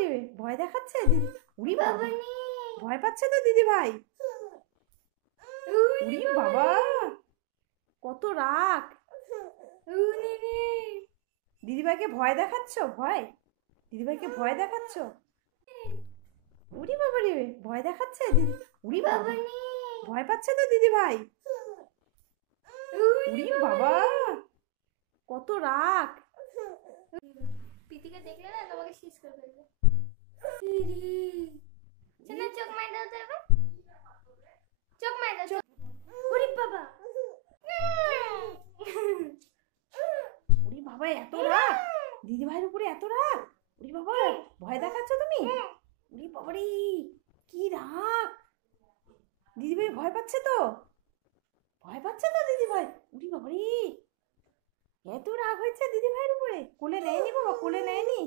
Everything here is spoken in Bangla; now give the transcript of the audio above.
রে, ভয় দেখাচ্ছে দিদি। উড়ি বাবা, ভয় পাচ্ছে তো দিদি ভাই। উড়ি বাবা, কত রাগ। দিদিভাইকে ভয় দেখাচ্ছ? ভয়, দিদিভাইকে ভয় দেখাচ্ছ? উড়ি বাবা রে, ভয় দেখাচ্ছে দিদি। উড়ি বাবা, ভয় পাচ্ছে তো দিদি ভাই। উড়ি বাবা, কত রাগ। প্রীতিকে দেখলে না তোমাকে শেষ করে ফেলবে। শোনা, চোখ মার দাও তো এবার। চোখ মার দাও, চোখ। ওরে বাবা, উড়ি বাবা, এত রাগ দিদি ভাইয়ের উপরে, এত রাগ। উড়ি বাবা, ভয় দেখাচ্ছ তুমি? উড়ি বাবা রে, কি রাগ। দিদি ভাই ভয় পাচ্ছে তো, ভয় পাচ্ছে তো দিদি ভাই। উড়ি বাবা রে, এত রাগ হয়েছে দিদি ভাইয়ের উপরে। কোলে নেয়নি বাবা, কোলে নেয়নি।